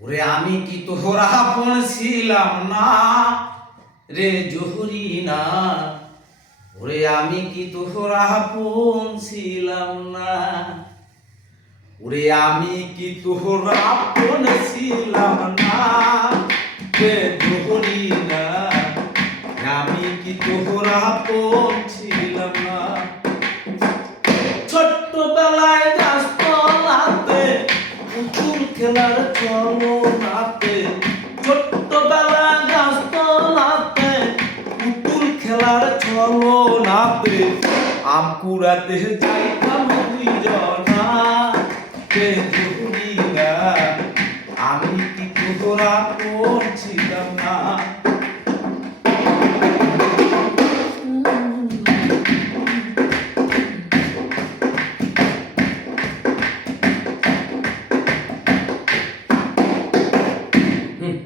ওরে আমি কি তোর আপন ছিলাম না রে জহুরি না, ওরে আমি কি তোর আপন ছিলাম না, ওরে আমি কি তোর আপন ছিলাম না রে জহুরি না, আমি কি তোর আপন ছিলাম না। ছোট্টবেলায় গাছতলাতে পুতুল খেলার চলো নাতে, ছোট্টবেলায় গাছতলাতে পুতুল খেলার চলো নাতে, আম কুড়াতে যাইতাম দুইজনা রে জহুরি না, আমি কি তোর আপন